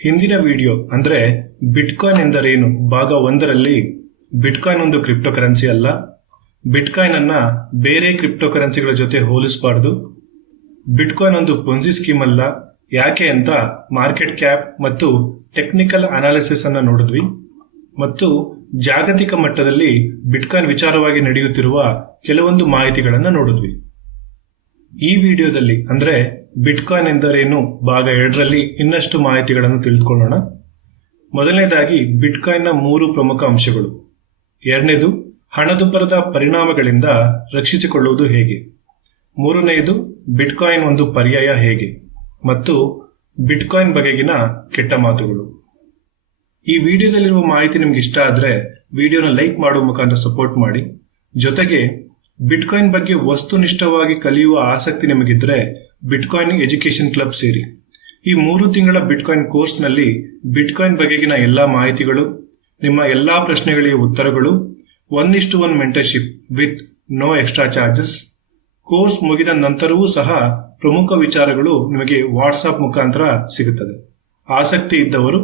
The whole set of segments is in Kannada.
ಹಿಂದಿನ ವಿಡಿಯೋ ಅಂದ್ರೆ ಬಿಟ್ಕಾಯಿನ್ ಎಂದರೇನು ಭಾಗ 1ರಲ್ಲಿ ಬಿಟ್ಕಾಯಿನ್ ಒಂದು ಕ್ರಿಪ್ಟೋ ಕರೆನ್ಸಿ ಅಲ್ಲ, ಬಿಟ್ಕಾಯಿನ್ ಅನ್ನ ಬೇರೆ ಕ್ರಿಪ್ಟೋ ಕರೆನ್ಸಿಗಳ ಜೊತೆ ಹೋಲಿಸಬಾರದು, ಬಿಟ್ಕಾಯಿನ್ ಒಂದು ಪೊನ್ಜಿ ಸ್ಕೀಮ್ ಅಲ್ಲ, ಯಾಕೆ ಅಂತ ಮಾರ್ಕೆಟ್ ಕ್ಯಾಪ್ ಮತ್ತು ಟೆಕ್ನಿಕಲ್ ಅನಾಲಿಸಿಸ್ ಅನ್ನ ನೋಡಿದ್ವಿ ಮತ್ತು ಜಾಗತಿಕ ಮಟ್ಟದಲ್ಲಿ ಬಿಟ್ಕಾಯಿನ್ ವಿಚಾರವಾಗಿ ನಡೆಯುತ್ತಿರುವ ಕೆಲವೊಂದು ಮಾಹಿತಿಗಳನ್ನು ನೋಡಿದ್ವಿ. ಈ ವಿಡಿಯೋದಲ್ಲಿ ಅಂದ್ರೆ ಬಿಟ್ಕಾಯಿನ್ ಎಂದರೇನು ಭಾಗ 2ರಲ್ಲಿ ಇನ್ನಷ್ಟು ಮಾಹಿತಿಗಳನ್ನು ತಿಳಿದುಕೊಳ್ಳೋಣ. ಮೊದಲನೇದಾಗಿ ಬಿಟ್ಕಾಯಿನ್ನ 3 ಪ್ರಮುಖ ಅಂಶಗಳು. ಎರಡನೇದು ಹಣದುಬ್ಬರದ ಪರಿಣಾಮಗಳಿಂದ ರಕ್ಷಿಸಿಕೊಳ್ಳುವುದು ಹೇಗೆ. ಮೂರನೆಯದು ಬಿಟ್ಕಾಯಿನ್ ಒಂದು ಪರ್ಯಾಯ ಹೇಗೆ ಮತ್ತು ಬಿಟ್ಕಾಯಿನ್ ಬಗೆಗಿನ ಕೆಟ್ಟ ಮಾತುಗಳು. ಈ ವಿಡಿಯೋದಲ್ಲಿರುವ ಮಾಹಿತಿ ನಿಮ್ಗೆ ಇಷ್ಟ ಆದ್ರೆ ವಿಡಿಯೋನ ಲೈಕ್ ಮಾಡುವ ಮುಖಾಂತರ ಸಪೋರ್ಟ್ ಮಾಡಿ. ಜೊತೆಗೆ ಬಿಟ್ಕಾಯಿನ್ ಬಗ್ಗೆ ವಸ್ತುನಿಷ್ಠವಾಗಿ ಕಲಿಯುವ ಆಸಕ್ತಿ ನಿಮಗಿದ್ರೆ ಬಿಟ್ಕಾಯಿನ್ ಎಜುಕೇಶನ್ ಕ್ಲಬ್ ಸೇರಿ. ಈ 3 ತಿಂಗಳ ಬಿಟ್ಕಾಯಿನ್ ಕೋರ್ಸ್ನಲ್ಲಿ ಬಿಟ್ಕಾಯಿನ್ ಬಗೆಗಿನ ಎಲ್ಲಾ ಮಾಹಿತಿಗಳು, ನಿಮ್ಮ ಎಲ್ಲಾ ಪ್ರಶ್ನೆಗಳಿಗೆ ಉತ್ತರಗಳು, 1:1 mentorship with no extra charges. Course ಮುಗಿದ ನಂತರವೂ ಸಹ ಪ್ರಮುಖ ವಿಚಾರಗಳು ನಿಮಗೆ ವಾಟ್ಸ್ಆಪ್ ಮುಖಾಂತರ ಸಿಗುತ್ತದೆ. ಆಸಕ್ತಿ ಇದ್ದವರು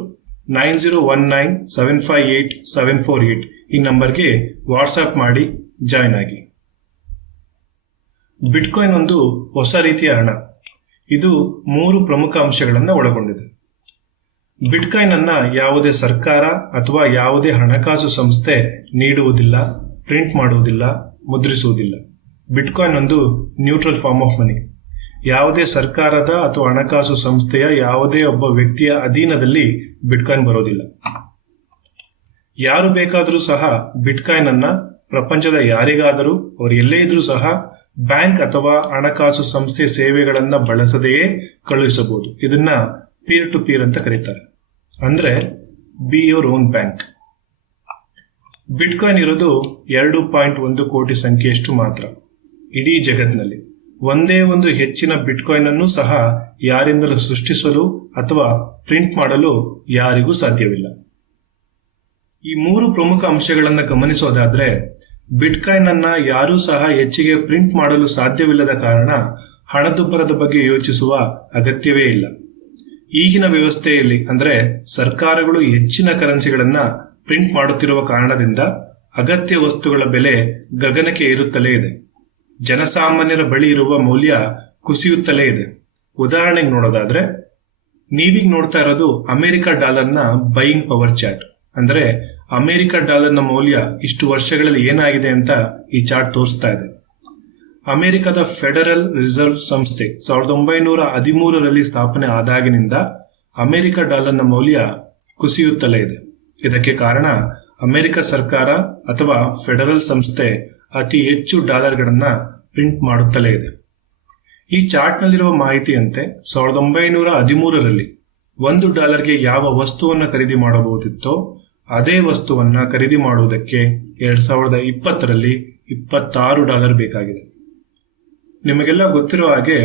9019758748 ಈ ನಂಬರ್ಗೆ ವಾಟ್ಸ್ಆಪ್ ಮಾಡಿ ಜಾಯ್ನ್ ಆಗಿ. ಬಿಟ್ಕಾಯಿನ್ ಒಂದು ಹೊಸ ರೀತಿಯ ಹಣ. ಇದು 3 ಪ್ರಮುಖ ಅಂಶಗಳನ್ನು ಒಳಗೊಂಡಿದೆ. ಬಿಟ್ಕಾಯಿನ್ ಅನ್ನ ಯಾವುದೇ ಸರ್ಕಾರ ಅಥವಾ ಯಾವುದೇ ಹಣಕಾಸು ಸಂಸ್ಥೆ ನೀಡುವುದಿಲ್ಲ, ಪ್ರಿಂಟ್ ಮಾಡುವುದಿಲ್ಲ, ಮುದ್ರಿಸುವುದಿಲ್ಲ. ಬಿಟ್ಕಾಯಿನ್ ಒಂದು ನ್ಯೂಟ್ರಲ್ ಫಾರ್ಮ್ ಆಫ್ ಮನಿ. ಯಾವುದೇ ಸರ್ಕಾರದ ಅಥವಾ ಹಣಕಾಸು ಸಂಸ್ಥೆಯ ಯಾವುದೇ ಒಬ್ಬ ವ್ಯಕ್ತಿಯ ಅಧೀನದಲ್ಲಿ ಬಿಟ್ಕಾಯಿನ್ ಬರೋದಿಲ್ಲ. ಯಾರು ಬೇಕಾದರೂ ಸಹ ಬಿಟ್ಕಾಯಿನ್ ಅನ್ನ ಪ್ರಪಂಚದ ಯಾರಿಗಾದರೂ ಅವರು ಎಲ್ಲೇ ಇದ್ರೂ ಸಹ ಬ್ಯಾಂಕ್ ಅಥವಾ ಹಣಕಾಸು ಸಂಸ್ಥೆ ಸೇವೆಗಳನ್ನ ಬಳಸದೆಯೇ ಕಳುಹಿಸಬಹುದು. ಇದನ್ನ ಪೀರ್ ಟು ಪೀರ್ ಅಂತ ಕರೀತಾರೆ. ಅಂದ್ರೆ be your own bank. Bitcoin ಇರೋದು 2.1 ಕೋಟಿ ಸಂಖ್ಯೆಯಷ್ಟು ಮಾತ್ರ ಇಡೀ ಜಗತ್ತಿನಲ್ಲಿ. ಒಂದೇ ಒಂದು ಹೆಚ್ಚಿನ ಬಿಟ್ಕಾಯಿನ್ ಅನ್ನು ಸಹ ಯಾರಿಂದಲೂ ಸೃಷ್ಟಿಸಲು ಅಥವಾ ಪ್ರಿಂಟ್ ಮಾಡಲು ಯಾರಿಗೂ ಸಾಧ್ಯವಿಲ್ಲ. ಈ 3 ಪ್ರಮುಖ ಅಂಶಗಳನ್ನು ಗಮನಿಸೋದಾದ್ರೆ ಬಿಟ್ಕಾಯಿನ್ ಅನ್ನ ಯಾರೂ ಸಹ ಹೆಚ್ಚಿಗೆ ಪ್ರಿಂಟ್ ಮಾಡಲು ಸಾಧ್ಯವಿಲ್ಲದ ಕಾರಣ ಹಣದುಬ್ಬರದ ಬಗ್ಗೆ ಯೋಚಿಸುವ ಅಗತ್ಯವೇ ಇಲ್ಲ. ಈಗಿನ ವ್ಯವಸ್ಥೆಯಲ್ಲಿ ಅಂದ್ರೆ ಸರ್ಕಾರಗಳು ಹೆಚ್ಚಿನ ಕರೆನ್ಸಿಗಳನ್ನ ಪ್ರಿಂಟ್ ಮಾಡುತ್ತಿರುವ ಕಾರಣದಿಂದ ಅಗತ್ಯ ವಸ್ತುಗಳ ಬೆಲೆ ಗಗನಕ್ಕೆ ಏರುತ್ತಲೇ ಇದೆ. ಜನಸಾಮಾನ್ಯರ ಬಳಿ ಇರುವ ಮೌಲ್ಯ ಕುಸಿಯುತ್ತಲೇ ಇದೆ. ಉದಾಹರಣೆಗೆ ನೋಡೋದಾದ್ರೆ ನೀವೀಗ ನೋಡ್ತಾ ಇರೋದು ಅಮೆರಿಕ ಡಾಲರ್ನ ಬೈಯಿಂಗ್ ಪವರ್ ಚಾರ್ಟ್. ಅಂದ್ರೆ ಅಮೆರಿಕ ಡಾಲರ್ನ ಮೌಲ್ಯ ಇಷ್ಟು ವರ್ಷಗಳಲ್ಲಿ ಏನಾಗಿದೆ ಅಂತ ಈ ಚಾರ್ಟ್ ತೋರಿಸ್ತಾ ಇದೆ. ಅಮೆರಿಕದ ಫೆಡರಲ್ ರಿಸರ್ವ್ ಸಂಸ್ಥೆ 1913ರಲ್ಲಿ ಸ್ಥಾಪನೆ ಆದಾಗಿನಿಂದ ಅಮೆರಿಕ ಡಾಲರ್ನ ಮೌಲ್ಯ ಕುಸಿಯುತ್ತಲೇ ಇದೆ. ಇದಕ್ಕೆ ಕಾರಣ ಅಮೆರಿಕ ಸರ್ಕಾರ ಅಥವಾ ಫೆಡರಲ್ ಸಂಸ್ಥೆ ಅತಿ ಹೆಚ್ಚು ಡಾಲರ್ಗಳನ್ನ ಪ್ರಿಂಟ್ ಮಾಡುತ್ತಲೇ ಇದೆ. ಈ ಚಾರ್ಟ್ನಲ್ಲಿರುವ ಮಾಹಿತಿಯಂತೆ 1913ರಲ್ಲಿ $1ಗೆ ಯಾವ ವಸ್ತುವನ್ನ ಖರೀದಿ ಮಾಡಬಹುದಿತ್ತೋ ಅದೇ ವಸ್ತುವನ್ನ ಖರೀದಿ ಮಾಡುವುದಕ್ಕೆ 2020ರಲ್ಲಿ $26 ಬೇಕಾಗಿದೆ. ನಿಮಗೆಲ್ಲ ಗೊತ್ತಿರೋ ಹಾಗೆ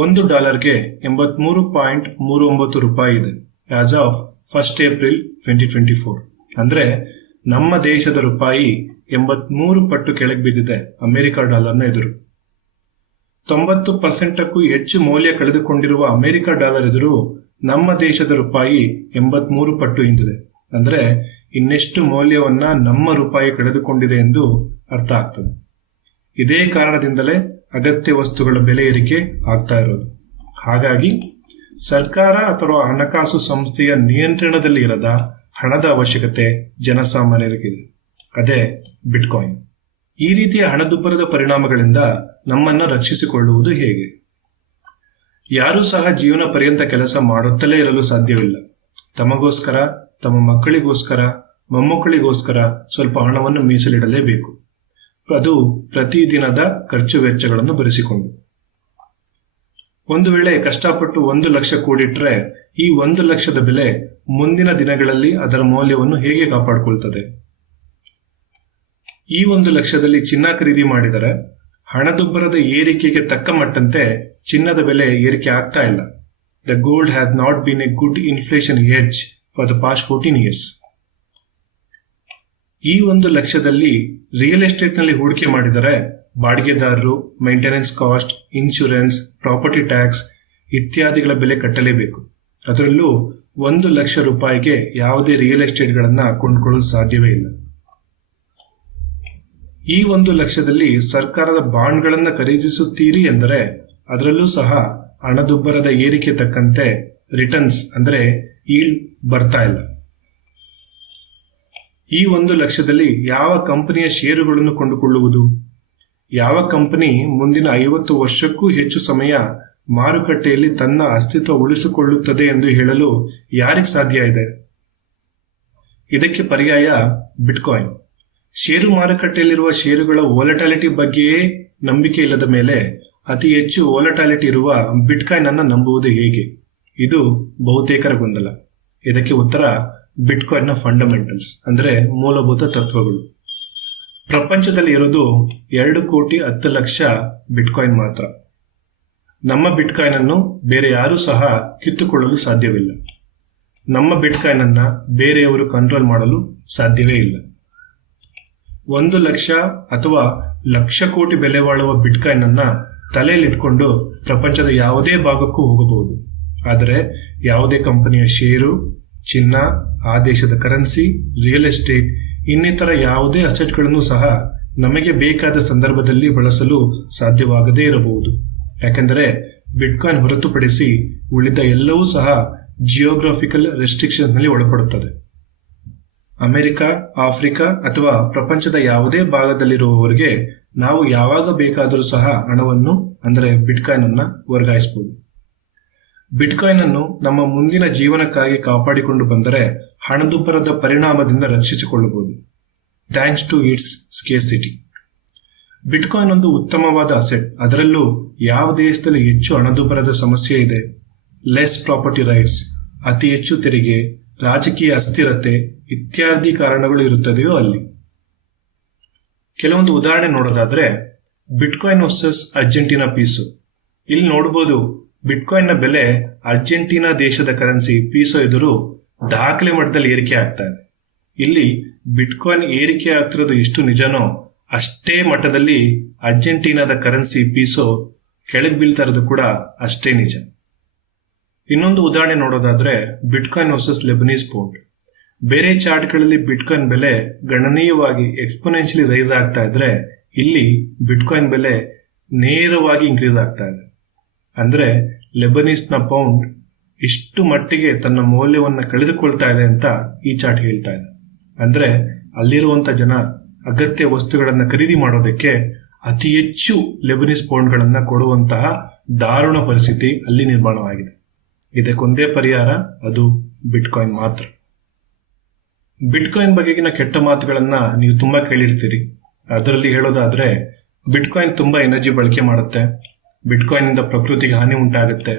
$1ಗೆ 83.39 ರೂಪಾಯಿ ಇದೆ ಆಸ್ ಆಫ್ 1 ಏಪ್ರಿಲ್ 2024. ಅಂದ್ರೆ ನಮ್ಮ ದೇಶದ ರೂಪಾಯಿ 83 ಪಟ್ಟು ಕೆಳಗೆ ಬಿದ್ದಿದೆ ಅಮೆರಿಕ ಡಾಲರ್ನ ಎದುರು. 90%ಕ್ಕೂ ಹೆಚ್ಚು ಮೌಲ್ಯ ಕಳೆದುಕೊಂಡಿರುವ ಅಮೆರಿಕ ಡಾಲರ್ ಎದುರು ನಮ್ಮ ದೇಶದ ರೂಪಾಯಿ 83 ಪಟ್ಟು ಹಿಂದಿದೆ. ಅಂದ್ರೆ ಇನ್ನೆಷ್ಟು ಮೌಲ್ಯವನ್ನ ನಮ್ಮ ರೂಪಾಯಿ ಕಳೆದುಕೊಂಡಿದೆ ಎಂದು ಅರ್ಥ ಆಗ್ತದೆ. ಇದೇ ಕಾರಣದಿಂದಲೇ ಅಗತ್ಯ ವಸ್ತುಗಳ ಬೆಲೆ ಏರಿಕೆ ಆಗ್ತಾ ಇರೋದು. ಹಾಗಾಗಿ ಸರ್ಕಾರ ಅಥವಾ ಹಣಕಾಸು ಸಂಸ್ಥೆಯ ನಿಯಂತ್ರಣದಲ್ಲಿ ಇರದ ಹಣದ ಅವಶ್ಯಕತೆ ಜನಸಾಮಾನ್ಯರಿಗಿದೆ. ಅದೇ ಬಿಟ್ಕಾಯಿನ್. ಈ ರೀತಿಯ ಹಣದುಬ್ಬರದ ಪರಿಣಾಮಗಳಿಂದ ನಮ್ಮನ್ನ ರಕ್ಷಿಸಿಕೊಳ್ಳುವುದು ಹೇಗೆ? ಯಾರೂ ಸಹ ಜೀವನ ಪರ್ಯಂತ ಕೆಲಸ ಮಾಡುತ್ತಲೇ ಇರಲು ಸಾಧ್ಯವಿಲ್ಲ. ತಮಗೋಸ್ಕರ, ತಮ್ಮ ಮಕ್ಕಳಿಗೋಸ್ಕರ, ಮೊಮ್ಮಕ್ಕಳಿಗೋಸ್ಕರ ಸ್ವಲ್ಪ ಹಣವನ್ನು ಮೀಸಲಿಡಲೇಬೇಕು. ಅದು ಪ್ರತಿದಿನದ ಖರ್ಚು ವೆಚ್ಚಗಳನ್ನು ಭರಿಸಿಕೊಂಡು. ಒಂದು ವೇಳೆ ಕಷ್ಟಪಟ್ಟು 1 ಲಕ್ಷ ಕೂಡಿಟ್ರೆ ಈ 1 ಲಕ್ಷದ ಬೆಲೆ ಮುಂದಿನ ದಿನಗಳಲ್ಲಿ ಅದರ ಮೌಲ್ಯವನ್ನು ಹೇಗೆ ಕಾಪಾಡಿಕೊಳ್ತದೆ? ಈ 1 ಲಕ್ಷದಲ್ಲಿ ಚಿನ್ನ ಖರೀದಿ ಮಾಡಿದರೆ ಹಣದುಬ್ಬರದ ಏರಿಕೆಗೆ ತಕ್ಕ ಮಟ್ಟಂತೆ ಚಿನ್ನದ ಬೆಲೆ ಏರಿಕೆ ಆಗ್ತಾ ಇಲ್ಲ. The gold has not been a good inflation hedge for the past 14 years. ಈ 1 ಲಕ್ಷದಲ್ಲಿ ರಿಯಲ್ ಎಸ್ಟೇಟ್ ನಲ್ಲಿ ಹೂಡಿಕೆ ಮಾಡಿದರೆ ಬಾಡಿಗೆದಾರರು, maintenance cost, insurance, property tax ಇತ್ಯಾದಿಗಳ ಬೆಲೆ ಕಟ್ಟಲೇಬೇಕು. ಅದರಲ್ಲೂ 1,00,000 ಯಾವುದೇ ರಿಯಲ್ ಎಸ್ಟೇಟ್ಗಳನ್ನ ಕೊಂಡುಕೊಳ್ಳಲು ಸಾಧ್ಯವೇ ಇಲ್ಲ. ಈ 1,00,000ದಲ್ಲಿ ಸರ್ಕಾರದ ಬಾಂಡ್ಗಳನ್ನು ಖರೀದಿಸುತ್ತೀರಿ ಎಂದರೆ ಅದರಲ್ಲೂ ಸಹ ಹಣದುಬ್ಬರದ ಏರಿಕೆ ತಕ್ಕಂತೆ ರಿಟರ್ನ್ಸ್ ಅಂದರೆ ಈಲ್ಡ್ ಬರ್ತಾ ಇಲ್ಲ. ಈ 1,00,000ದಲ್ಲಿ ಯಾವ ಕಂಪನಿಯ ಷೇರುಗಳನ್ನು ಕೊಂಡುಕೊಳ್ಳುವುದು? ಯಾವ ಕಂಪನಿ ಮುಂದಿನ 50 ವರ್ಷಕ್ಕೂ ಹೆಚ್ಚು ಸಮಯ ಮಾರುಕಟ್ಟೆಯಲ್ಲಿ ತನ್ನ ಅಸ್ತಿತ್ವ ಉಳಿಸಿಕೊಳ್ಳುತ್ತದೆ ಎಂದು ಹೇಳಲು ಯಾರಿಗೆ ಸಾಧ್ಯ ಇದೆ? ಇದಕ್ಕೆ ಪರ್ಯಾಯ ಬಿಟ್ಕಾಯಿನ್. ಷೇರು ಮಾರುಕಟ್ಟೆಯಲ್ಲಿರುವ ಷೇರುಗಳ ವೋಲಟಾಲಿಟಿ ಬಗ್ಗೆಯೇ ನಂಬಿಕೆ ಇಲ್ಲದ ಮೇಲೆ ಅತಿ ಹೆಚ್ಚು ವೋಲಟಾಲಿಟಿ ಇರುವ ಬಿಟ್ಕಾಯಿನ್ ಅನ್ನು ನಂಬುವುದು ಹೇಗೆ? ಇದು ಬಹುತೇಕರ ಗೊಂದಲ. ಇದಕ್ಕೆ ಉತ್ತರ ಬಿಟ್ಕಾಯಿನ್ನ ಫಂಡಮೆಂಟಲ್ಸ್ ಅಂದರೆ ಮೂಲಭೂತ ತತ್ವಗಳು. ಪ್ರಪಂಚದಲ್ಲಿ ಇರೋದು 2,10,00,000 ಬಿಟ್ಕಾಯಿನ್ ಮಾತ್ರ. ನಮ್ಮ ಬಿಟ್ಕಾಯಿನ್ ಅನ್ನು ಬೇರೆ ಯಾರೂ ಸಹ ಕಿತ್ತುಕೊಳ್ಳಲು ಸಾಧ್ಯವಿಲ್ಲ. ನಮ್ಮ ಬಿಟ್ಕಾಯಿನ್ ಅನ್ನ ಬೇರೆಯವರು ಕಂಟ್ರೋಲ್ ಮಾಡಲು ಸಾಧ್ಯವೇ ಇಲ್ಲ. 1,00,000 ಅಥವಾ 1,00,000 ಕೋಟಿ ಬೆಲೆ ಬಾಳುವ ಬಿಟ್ಕಾಯಿನ್ ಅನ್ನ ತಲೆಯಲ್ಲಿಟ್ಕೊಂಡು ಪ್ರಪಂಚದ ಯಾವುದೇ ಭಾಗಕ್ಕೂ ಹೋಗಬಹುದು. ಆದರೆ ಯಾವುದೇ ಕಂಪನಿಯ ಷೇರು, ಚಿನ್ನ, ಆ ದೇಶದ ಕರೆನ್ಸಿ, ರಿಯಲ್ ಎಸ್ಟೇಟ್ ಇನ್ನಿತರ ಯಾವುದೇ ಅಸೆಟ್ಗಳನ್ನು ಸಹ ನಮಗೆ ಬೇಕಾದ ಸಂದರ್ಭದಲ್ಲಿ ಬಳಸಲು ಸಾಧ್ಯವಾಗದೇ ಇರಬಹುದು. ಯಾಕೆಂದರೆ ಬಿಟ್ಕಾಯಿನ್ ಹೊರತುಪಡಿಸಿ ಉಳಿದ ಎಲ್ಲವೂ ಸಹ ಜಿಯೋಗ್ರಾಫಿಕಲ್ ರೆಸ್ಟ್ರಿಕ್ಷನ್ ನಲ್ಲಿ ಒಳಪಡುತ್ತದೆ. ಅಮೆರಿಕ, ಆಫ್ರಿಕಾ ಅಥವಾ ಪ್ರಪಂಚದ ಯಾವುದೇ ಭಾಗದಲ್ಲಿರುವವರಿಗೆ ನಾವು ಯಾವಾಗ ಬೇಕಾದರೂ ಸಹ ಹಣವನ್ನು ಅಂದರೆ ಬಿಟ್ಕಾಯಿನ್ ಅನ್ನ ವರ್ಗಾಯಿಸಬಹುದು. ಬಿಟ್ಕಾಯಿನ್ ಅನ್ನು ನಮ್ಮ ಮುಂದಿನ ಜೀವನಕ್ಕಾಗಿ ಕಾಪಾಡಿಕೊಂಡು ಬಂದರೆ ಹಣದುಬ್ಬರದ ಪರಿಣಾಮದಿಂದ ರಕ್ಷಿಸಿಕೊಳ್ಳಬಹುದು. Thanks to its scarcity. Bitcoin ಒಂದು ಉತ್ತಮವಾದ ಅಸೆಟ್. ಅದರಲ್ಲೂ ಯಾವ ದೇಶದಲ್ಲಿ ಹೆಚ್ಚು ಹಣದುಬ್ಬರದ ಸಮಸ್ಯೆ ಇದೆ, ಲೆಸ್ ಪ್ರಾಪರ್ಟಿ ರೈಟ್ಸ್, ಅತಿ ಹೆಚ್ಚು ತೆರಿಗೆ, ರಾಜಕೀಯ ಅಸ್ಥಿರತೆ ಇತ್ಯಾದಿ ಕಾರಣಗಳು ಇರುತ್ತದೆಯೋ ಅಲ್ಲಿ. ಕೆಲವೊಂದು ಉದಾಹರಣೆ ನೋಡೋದಾದ್ರೆ ಬಿಟ್ಕಾಯಿನ್ ವರ್ಸಸ್ ಅರ್ಜೆಂಟೀನಾ ಪೀಸೋ. ಇಲ್ಲಿ ನೋಡಬಹುದು ಬಿಟ್ಕಾಯಿನ್ನ ಬೆಲೆ ಅರ್ಜೆಂಟೀನಾ ದೇಶದ ಕರೆನ್ಸಿ ಪೀಸೋ ಎದುರು ದಾಖಲೆ ಮಟ್ಟದಲ್ಲಿ ಏರಿಕೆ ಆಗ್ತಾ ಇದೆ. ಇಲ್ಲಿ ಬಿಟ್ಕಾಯಿನ್ ಏರಿಕೆ ಆಗ್ತಿರೋದು ಎಷ್ಟು ನಿಜನೋ ಅಷ್ಟೇ ಮಟ್ಟದಲ್ಲಿ ಅರ್ಜೆಂಟೀನಾದ ಕರೆನ್ಸಿ ಪೀಸೋ ಕೆಳಗೆ ಬೀಳ್ತಾ ಇರೋದು ಕೂಡ ಅಷ್ಟೇ ನಿಜ. ಇನ್ನೊಂದು ಉದಾಹರಣೆ ನೋಡೋದಾದ್ರೆ ಬಿಟ್ಕಾಯಿನ್ ವರ್ಸಸ್ ಲೆಬನೀಸ್ ಪೌಂಡ್. ಬೇರೆ ಚಾರ್ಟ್ಗಳಲ್ಲಿ ಬಿಟ್ಕಾಯಿನ್ ಬೆಲೆ ಗಣನೀಯವಾಗಿ ಎಕ್ಸ್ಪೋನೆನ್ಷಿಯಲಿ ರೈಸ್ ಆಗ್ತಾ ಇದ್ರೆ ಇಲ್ಲಿ ಬಿಟ್ಕಾಯಿನ್ ಬೆಲೆ ನೇರವಾಗಿ ಇನ್ಕ್ರೀಸ್ ಆಗ್ತಾ ಇದೆ. ಅಂದ್ರೆ ಲೆಬನೀಸ್ನ ಪೌಂಡ್ ಇಷ್ಟು ಮಟ್ಟಿಗೆ ತನ್ನ ಮೌಲ್ಯವನ್ನು ಕಳೆದುಕೊಳ್ತಾ ಇದೆ ಅಂತ ಈ ಚಾರ್ಟ್ ಹೇಳ್ತಾ ಇದೆ. ಅಂದ್ರೆ ಅಲ್ಲಿರುವಂತ ಜನ ಅಗತ್ಯ ವಸ್ತುಗಳನ್ನ ಖರೀದಿ ಮಾಡೋದಕ್ಕೆ ಅತಿ ಹೆಚ್ಚು ಲೆಬನೀಸ್ ಪೌಂಡ್ಗಳನ್ನ ಕೊಡುವಂತಹ ದಾರುಣ ಪರಿಸ್ಥಿತಿ ಅಲ್ಲಿ ನಿರ್ಮಾಣವಾಗಿದೆ. ಇದಕ್ಕೊಂದೇ ಪರಿಹಾರ, ಅದು ಬಿಟ್ಕಾಯಿನ್ ಮಾತ್ರ. ಬಿಟ್ಕಾಯಿನ್ ಬಗೆಗಿನ ಕೆಟ್ಟ ಮಾತುಗಳನ್ನ ನೀವು ತುಂಬಾ ಕೇಳಿರ್ತೀರಿ. ಅದರಲ್ಲಿ ಹೇಳೋದಾದ್ರೆ ಬಿಟ್ಕಾಯಿನ್ ತುಂಬಾ ಎನರ್ಜಿ ಬಳಕೆ ಮಾಡುತ್ತೆ, ಬಿಟ್ಕಾಯಿನ್ ಇಂದ ಪ್ರಕೃತಿಗೆ ಹಾನಿ ಉಂಟಾಗುತ್ತೆ,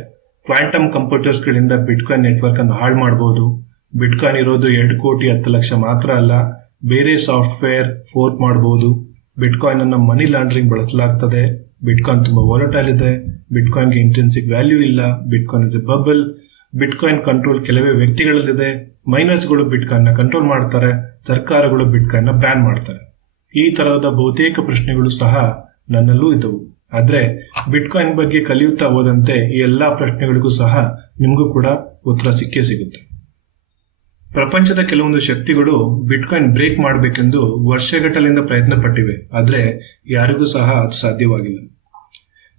ಕ್ವಾಂಟಮ್ ಕಂಪ್ಯೂಟರ್ಸ್ ಗಳಿಂದ ಬಿಟ್ಕಾಯಿನ್ ನೆಟ್ವರ್ಕ್ ಅನ್ನು ಹಾಳು ಮಾಡಬಹುದು, ಬಿಟ್ಕಾಯಿನ್ ಇರೋದು 2,10,00,000 ಮಾತ್ರ ಅಲ್ಲ, ಬೇರೆ ಸಾಫ್ಟ್ವೇರ್ ಫೋರ್ಕ್ ಮಾಡಬಹುದು, ಬಿಟ್ಕಾಯಿನ್ ಅನ್ನ ಮನಿ ಲಾಂಡ್ರಿಂಗ್ ಬಳಸಲಾಗ್ತದೆ, ಬಿಟ್ಕಾಯಿನ್ ತುಂಬಾ ವಾಲಟೈಲ್ ಇದೆ, ಬಿಟ್ಕಾಯಿನ್ಗೆ ಇಂಟ್ರೆನ್ಸಿಕ್ ವ್ಯಾಲ್ಯೂ ಇಲ್ಲ, bitcoin is A bubble, bitcoin control ಕೆಲವೇ ವ್ಯಕ್ತಿಗಳಲ್ಲಿದೆ, ಮೈನರ್ಸ್ಗಳು ಬಿಟ್ಕಾಯಿನ್ ನ ಕಂಟ್ರೋಲ್ ಮಾಡ್ತಾರೆ, ಸರ್ಕಾರಗಳು ಬಿಟ್ಕಾಯಿನ್ ನ ಬ್ಯಾನ್ ಮಾಡ್ತಾರೆ. ಈ ತರಹದ ಬಹುತೇಕ ಪ್ರಶ್ನೆಗಳು ಸಹ ನನ್ನಲ್ಲೂ ಇದ್ದವು. ಆದ್ರೆ ಬಿಟ್ಕಾಯಿನ್ ಬಗ್ಗೆ ಕಲಿಯುತ್ತಾ ಹೋದಂತೆ ಈ ಎಲ್ಲಾ ಪ್ರಶ್ನೆಗಳಿಗೂ ಸಹ ನಿಮಗೂ ಕೂಡ ಉತ್ತರ ಸಿಕ್ಕೇ ಸಿಗುತ್ತೆ. ಪ್ರಪಂಚದ ಕೆಲವೊಂದು ಶಕ್ತಿಗಳು ಬಿಟ್ಕಾಯಿನ್ ಬ್ರೇಕ್ ಮಾಡಬೇಕೆಂದು ವರ್ಷಗಟ್ಟಲಿಂದ ಪ್ರಯತ್ನ ಪಟ್ಟಿವೆ. ಆದ್ರೆ ಯಾರಿಗೂ ಸಹ ಅದು ಸಾಧ್ಯವಾಗಿಲ್ಲ.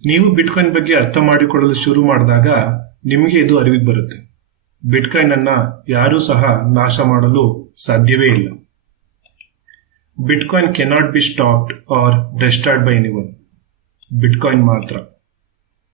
ನೀವು ಬಿಟ್ಕಾಯಿನ್ ಬಗ್ಗೆ ಅರ್ಥ ಮಾಡಿಕೊಳ್ಳಲು ಶುರು ಮಾಡಿದಾಗ ನಿಮಗೆ ಇದು ಅರಿವಿಗೆ ಬರುತ್ತೆ. ಬಿಟ್ಕಾಯಿನ್ ಅನ್ನ ಯಾರೂ ಸಹ ನಾಶ ಮಾಡಲು ಸಾಧ್ಯವೇ ಇಲ್ಲ. Bitcoin cannot be stopped or destroyed by anyone. Bitcoin ಮಾತ್ರ.